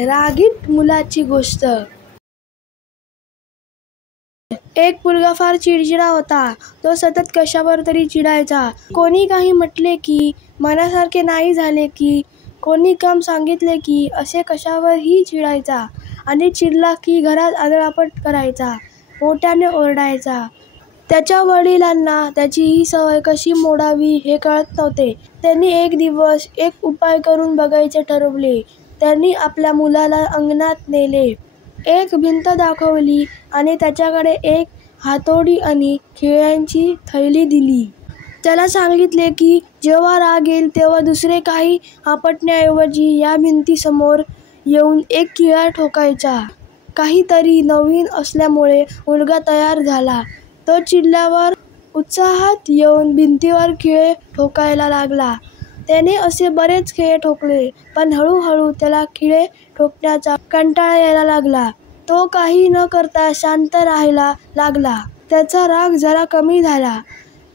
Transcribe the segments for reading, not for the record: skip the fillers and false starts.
रागीट मुलाची गोष्ट। एक मुलगा फार चिडचिडा होता. तो सतत कशावर तरी चिडायचा. कोणी काही म्हटले की, मनासारखे नाही झाले की, कोणी काम सांगितले की असे कशावरही चिडायचा आणि चिडला की घरात आदळआपट करायचा, मोठ्याने ओरडायचा. त्याच्या वडिलांना त्याची ही सवय कशी मोडावी हे कळत नव्हते. त्यांनी एक दिवस एक उपाय करून बघायचे ठरवले. त्यांनी आपल्या मुलाला अंगणात नेले, एक भिंत दाखवली आणि त्याच्याकडे एक हातोडी आणि खिळ्यांची थैली दिली. त्याला सांगितले की जेव्हा राग येईल तेव्हा दुसरे काही आपटण्याऐवजी या भिंतीसमोर येऊन एक खिळा ठोकायचा. काहीतरी नवीन असल्यामुळे मुलगा तयार झाला. तो चिडल्यावर उत्साहात येऊन भिंतीवर खिळे ठोकायला लागला. त्याने असे बरेच खिळे ठोकले, पण हळूहळू त्याला खिळे ठोकण्याचा कंटाळा यायला लागला. तो काही न करता शांत राहायला लागला. त्याचा राग जरा कमी झाला.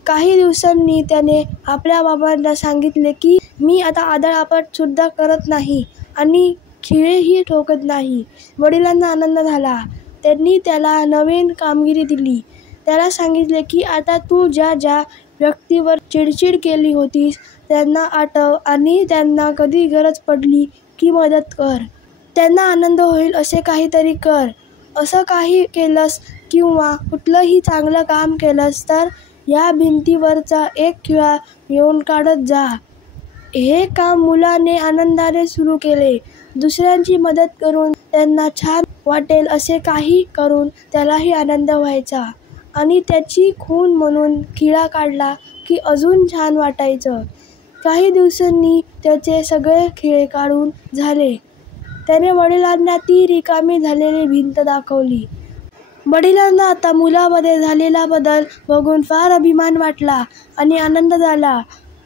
काही दिवसांनी त्याने आपल्या बाबांना सांगितले की मी आता आदळआपट सुद्धा करत नाही आणि खिळेही ठोकत नाही. वडिलांना आनंद झाला. त्यांनी त्याला नवीन कामगिरी दिली. त्याला सांगितले की आता तू ज्या ज्या व्यक्तीवर चिडचिड केली होतीस त्यांना आठव आणि त्यांना कधी गरज पडली की मदत कर. त्यांना आनंद होईल असे काहीतरी कर. असं काही केलंस किंवा कुठलंही चांगलं काम केलंस तर या भिंतीवरचा एक खिळा येऊन काढत जा. हे काम मुलाने आनंदाने सुरू केले. दुसऱ्यांची मदत करून त्यांना छान वाटेल असे काही करून त्यालाही आनंद व्हायचा आणि त्याची खूण म्हणून खिळा काढला की अजून छान वाटायचं. काही दिवसांनी त्याचे सगळे खिळे काढून झाले. त्याने वडिलांना ती रिकामी झालेली भिंत दाखवली. वडिलांना आता मुलामध्ये झालेला बदल बघून फार अभिमान वाटला आणि आनंद झाला.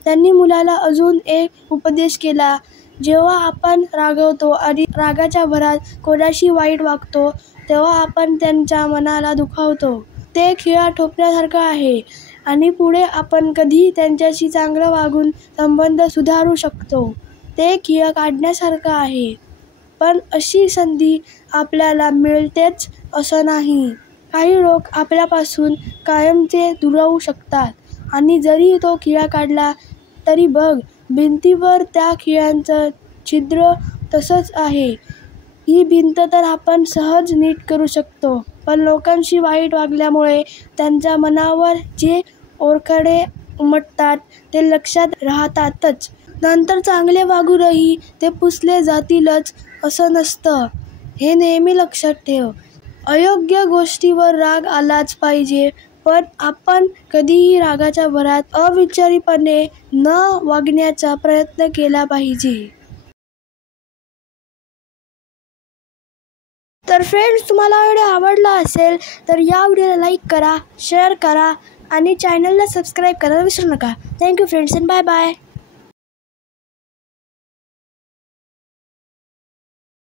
त्यांनी मुलाला अजून एक उपदेश केला. जेव्हा आपण रागावतो आणि रागाच्या भरात कोणाशी वाईट वागतो तेव्हा आपण त्यांच्या मनाला दुखावतो. ते खिळा ठोकण्यासारखं आहे आणि पुढे आपण कधी त्यांच्याशी चांगलं वागून संबंध सुधारू शकतो. ते खिळा काढण्यासारखं आहे, पण अशी संधी आपल्याला मिळतेच असं नाही. काही लोक आपल्यापासून कायमचे दुरावू शकतात आणि जरी तो खिळा काढला तरी बघ, भिंतीवर त्या खिळ्याचं छिद्र तसंच आहे. ही भिंत तर आपण सहज नीट करू शकतो, पण लोकांशी वाईट वागल्यामुळे त्यांच्या मनावर जे ओरखडे उमटतात ते लक्षात राहतातच. नंतर चांगले वागूनही ते पुसले जातीलच असं नसतं, हे नेहमी लक्षात ठेव. अयोग्य गोष्टीवर राग आलाच पाहिजे, पण आपण कधीही रागाच्या भरात अविचारीपणे न वागण्याचा प्रयत्न केला पाहिजे. तर फ्रेंड्स, तुम्हाला व्हिडिओ आवडला असेल तर या व्हिडिओला लाईक करा, शेअर करा आणि चॅनलला सबस्क्राईब करायला विसरू नका. Thank you friends and bye bye.